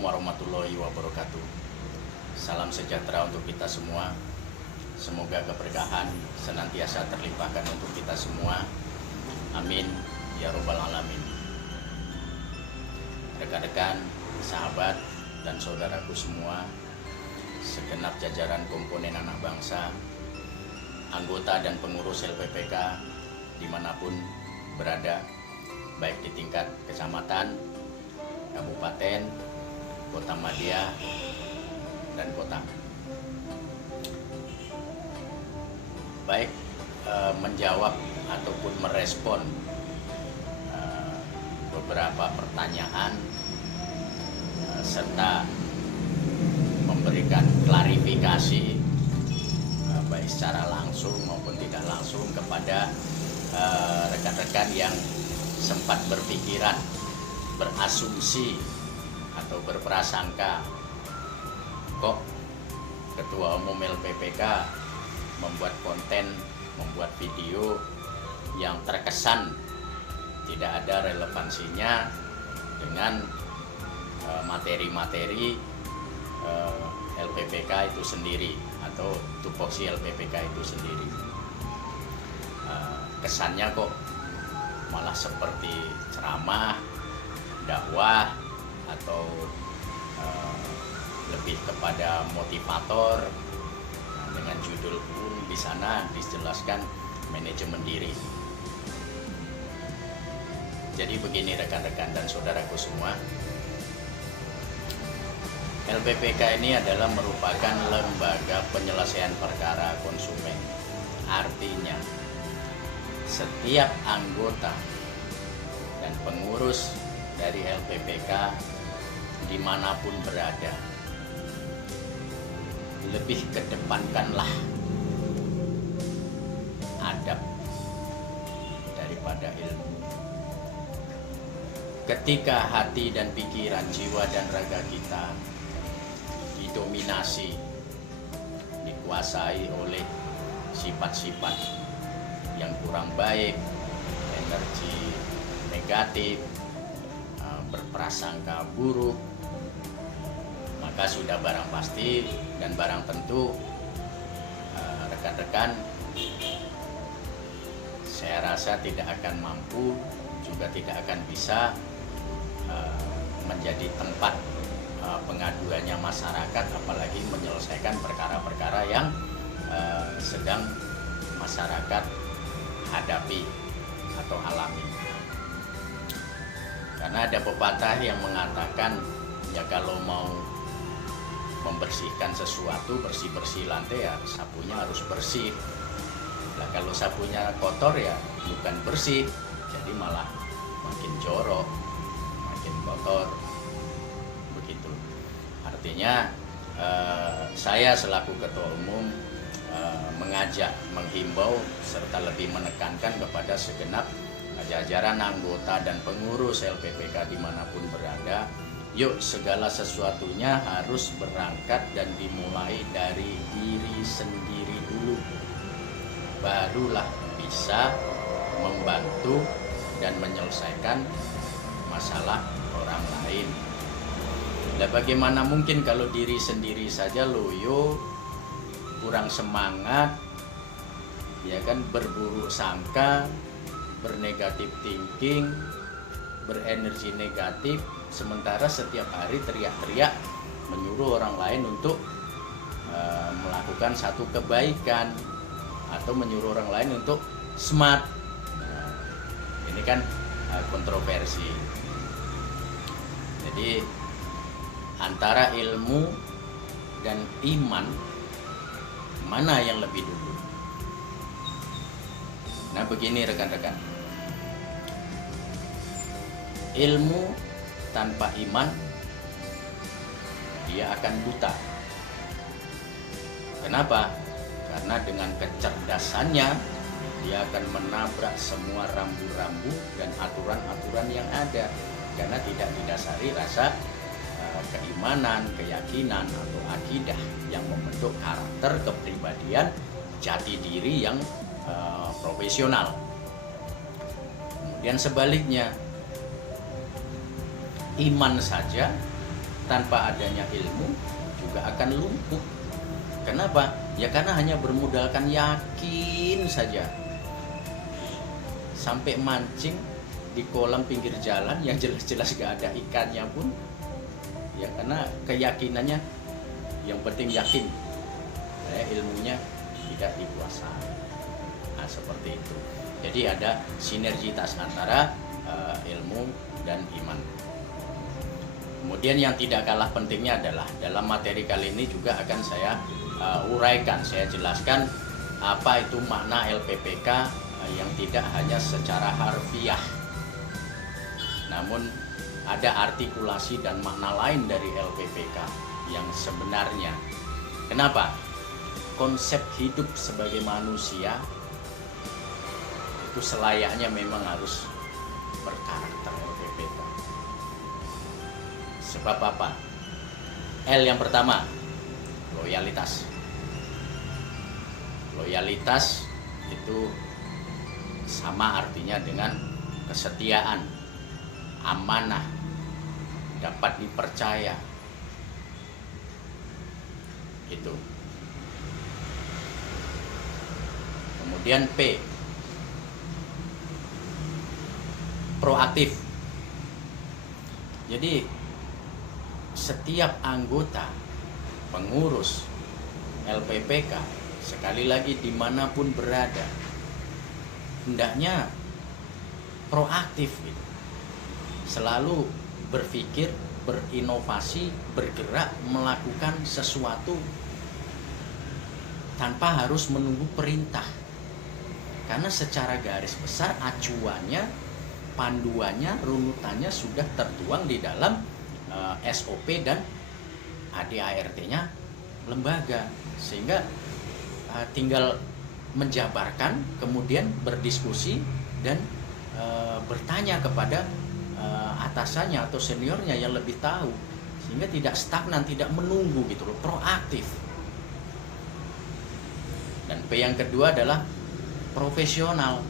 warahmatullahi wabarakatuh. Salam sejahtera untuk kita semua. Semoga keberkahan senantiasa terlimpahkan untuk kita semua. Amin ya robbal alamin. Rekan-rekan, sahabat, dan saudaraku semua, segenap jajaran komponen anak bangsa, anggota dan pengurus LPPK dimanapun berada, baik di tingkat kecamatan, kabupaten, kota madya, dan kota. Baik menjawab ataupun merespon beberapa pertanyaan serta memberikan klarifikasi baik secara langsung maupun tidak langsung kepada rekan-rekan yang sempat berpikiran, berasumsi atau berprasangka kok Ketua Umum LPPK membuat konten, membuat video yang terkesan tidak ada relevansinya dengan materi-materi LPPK itu sendiri atau tupoksi LPPK itu sendiri. Kesannya kok malah seperti ceramah, dakwah, atau lebih kepada motivator. Dengan judul pun di sana dijelaskan manajemen diri. Jadi begini rekan-rekan dan saudaraku semua, LPPK ini adalah merupakan lembaga penyelesaian perkara konsumen. Artinya setiap anggota dan pengurus dari LPPK dimanapun berada, lebih kedepankanlah adab daripada ilmu. Ketika hati dan pikiran, jiwa dan raga kita didominasi, dikuasai oleh sifat-sifat yang kurang baik, energi negatif, berprasangka buruk, maka sudah barang pasti dan barang tentu rekan-rekan, saya rasa tidak akan mampu, juga tidak akan bisa menjadi tempat pengaduannya masyarakat, apalagi menyelesaikan perkara-perkara yang sedang masyarakat hadapi atau alami. Karena ada pepatah yang mengatakan, ya kalau mau membersihkan sesuatu, bersih-bersih lantai, ya sapunya harus bersih. Nah, kalau sapunya kotor ya bukan bersih, jadi malah makin jorok, makin kotor, begitu. Artinya saya selaku Ketua Umum mengajak, menghimbau, serta lebih menekankan kepada segenap jajaran anggota dan pengurus LPPK dimanapun berada, yuk segala sesuatunya harus berangkat dan dimulai dari diri sendiri dulu. Barulah bisa membantu dan menyelesaikan masalah orang lain. Nah, bagaimana mungkin kalau diri sendiri saja loyo, kurang semangat, ya kan, berburuk sangka, bernegatif thinking, berenergi negatif, sementara setiap hari teriak-teriak menyuruh orang lain untuk melakukan satu kebaikan atau menyuruh orang lain untuk smart. Nah, ini kan kontroversi. Jadi antara ilmu dan iman, mana yang lebih dulu? Nah begini rekan-rekan, ilmu tanpa iman dia akan buta. Kenapa? Karena dengan kecerdasannya dia akan menabrak semua rambu-rambu dan aturan-aturan yang ada, karena tidak didasari rasa keimanan, keyakinan atau akidah yang membentuk karakter, kepribadian, jati diri yang profesional. Kemudian sebaliknya, iman saja tanpa adanya ilmu juga akan lumpuh. Kenapa? Ya karena hanya bermodalkan yakin saja. Sampai mancing di kolam pinggir jalan yang jelas-jelas gak ada ikannya pun, ya karena keyakinannya yang penting yakin, ilmunya tidak dikuasai. Nah, seperti itu. Jadi ada sinergitas antara ilmu dan iman. Kemudian yang tidak kalah pentingnya adalah dalam materi kali ini juga akan saya uraikan, saya jelaskan apa itu makna LPPK yang tidak hanya secara harfiah, namun ada artikulasi dan makna lain dari LPPK yang sebenarnya. Kenapa? Konsep hidup sebagai manusia itu selayaknya memang harus berkarakter LPPK. Sebab apa? L yang pertama, loyalitas. Loyalitas itu sama artinya dengan kesetiaan, amanah, dapat dipercaya. Itu. Kemudian P, proaktif. Jadi setiap anggota pengurus LPPK sekali lagi dimanapun berada hendaknya proaktif gitu. Selalu berpikir, berinovasi, bergerak, melakukan sesuatu tanpa harus menunggu perintah. Karena secara garis besar acuannya, panduannya, runutannya sudah tertuang di dalam SOP dan ADART-nya lembaga, sehingga tinggal menjabarkan, kemudian berdiskusi dan bertanya kepada atasannya atau seniornya yang lebih tahu, sehingga tidak stagnan, tidak menunggu gitu loh, proaktif. Dan P yang kedua adalah profesional.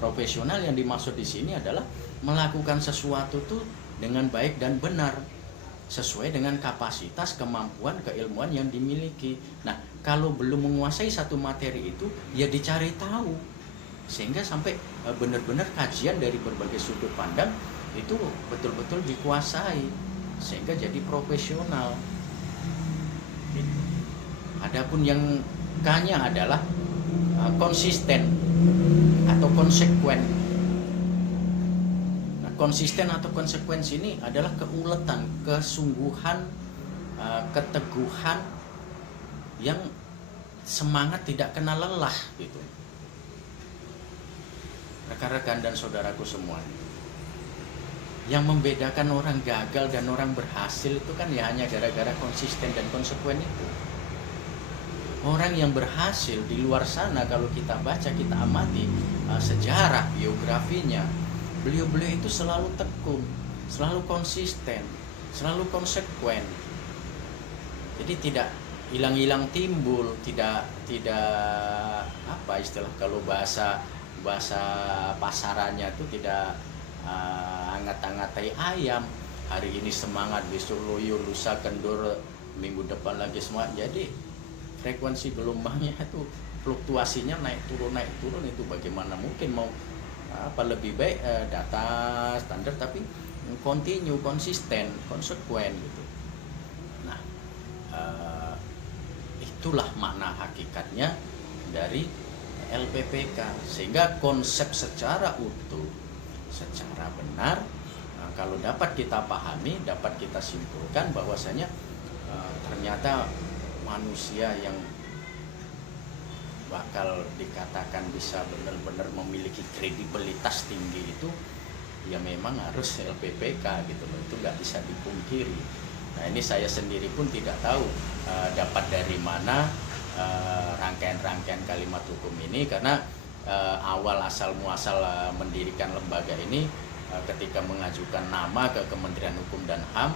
Profesional yang dimaksud di sini adalah melakukan sesuatu tuh dengan baik dan benar, sesuai dengan kapasitas, kemampuan, keilmuan yang dimiliki. Nah, kalau belum menguasai satu materi itu, ya dicari tahu, sehingga sampai benar-benar kajian dari berbagai sudut pandang itu betul-betul dikuasai, sehingga jadi profesional. Adapun yang K-nya adalah konsisten atau konsekuen. Nah, konsisten atau konsekuensi ini adalah keuletan, kesungguhan, keteguhan yang semangat tidak kenal lelah gitu. Rekan-rekan dan saudaraku semua, yang membedakan orang gagal dan orang berhasil itu kan ya hanya gara-gara konsisten dan konsekuen itu. Orang yang berhasil di luar sana, kalau kita baca, kita amati sejarah biografinya, beliau-beliau itu selalu tekun, selalu konsisten, selalu konsekuen. Jadi tidak hilang-hilang timbul, tidak apa istilah kalau bahasa pasarannya itu tidak angat-angatai ayam. Hari ini semangat, besok loyo, lusa kendor, minggu depan lagi semangat. Jadi frekuensi gelombangnya itu fluktuasinya naik turun itu bagaimana mungkin mau lebih baik data standar tapi continue, konsisten, konsekuen gitu. Nah, itulah makna hakikatnya dari LPPK, sehingga konsep secara utuh, secara benar, kalau dapat kita pahami, dapat kita simpulkan bahwasanya ternyata manusia yang bakal dikatakan bisa benar-benar memiliki kredibilitas tinggi itu ya memang harus LPPK gitu loh, itu nggak bisa dipungkiri. Nah, ini saya sendiri pun tidak tahu dapat dari mana rangkaian-rangkaian kalimat hukum ini, karena awal asal muasal mendirikan lembaga ini ketika mengajukan nama ke Kementerian Hukum dan HAM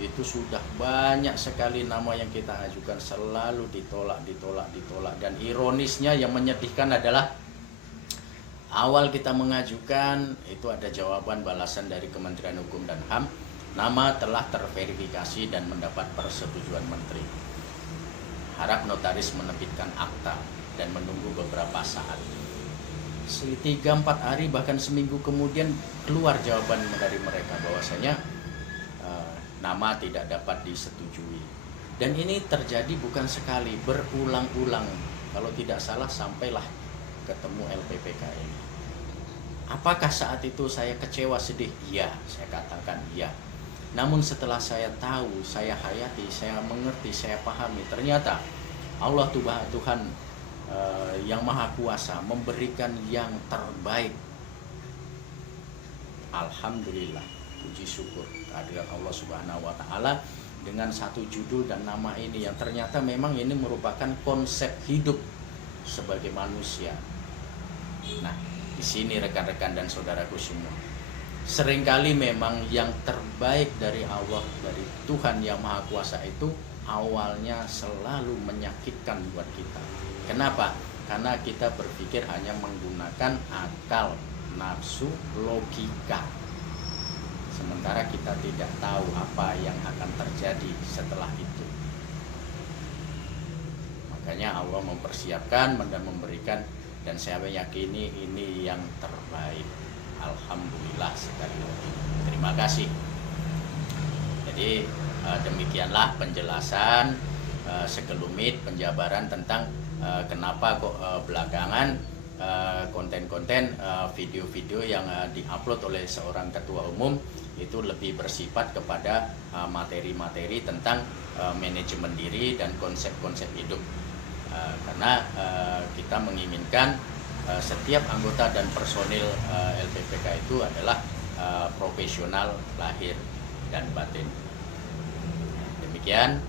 itu sudah banyak sekali nama yang kita ajukan, selalu ditolak. Dan ironisnya yang menyedihkan adalah awal kita mengajukan itu ada jawaban balasan dari Kementerian Hukum dan HAM Nama telah terverifikasi dan mendapat persetujuan menteri. Harap notaris menerbitkan akta dan menunggu beberapa saat. 3-4 hari bahkan seminggu kemudian keluar jawaban dari mereka bahwasanya nama tidak dapat disetujui. Dan ini terjadi bukan sekali, berulang-ulang. Kalau tidak salah sampailah ketemu LPPK ini. Apakah saat itu saya kecewa, sedih? Iya, saya katakan iya. Namun setelah saya tahu, saya hayati, saya mengerti, saya pahami, ternyata Allah Tuhan yang Maha Kuasa memberikan yang terbaik. Alhamdulillah, puji syukur kehadiran Allah Subhanahu wa taala dengan satu judul dan nama ini yang ternyata memang ini merupakan konsep hidup sebagai manusia. Nah, di sini rekan-rekan dan saudaraku semua, seringkali memang yang terbaik dari Allah, dari Tuhan yang Maha Kuasa itu awalnya selalu menyakitkan buat kita. Kenapa? Karena kita berpikir hanya menggunakan akal, nafsu, logika. Sementara kita tidak tahu apa yang akan terjadi setelah itu. Makanya Allah mempersiapkan dan memberikan, dan saya meyakini ini yang terbaik. Alhamdulillah sekali lagi. Terima kasih. Jadi demikianlah penjelasan sekelumit penjabaran tentang kenapa kok belakangan konten-konten video-video yang diupload oleh seorang ketua umum itu lebih bersifat kepada materi-materi tentang manajemen diri dan konsep-konsep hidup. Karena kita menginginkan setiap anggota dan personil LPPK itu adalah profesional lahir dan batin. Demikian,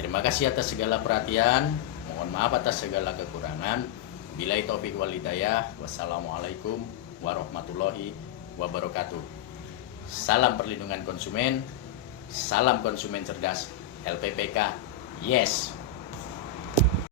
terima kasih atas segala perhatian, mohon maaf atas segala kekurangan. Billahi taufiq wal hidayah. Wassalamualaikum warahmatullahi wabarakatuh. Salam perlindungan konsumen, salam konsumen cerdas, LPPK. Yes.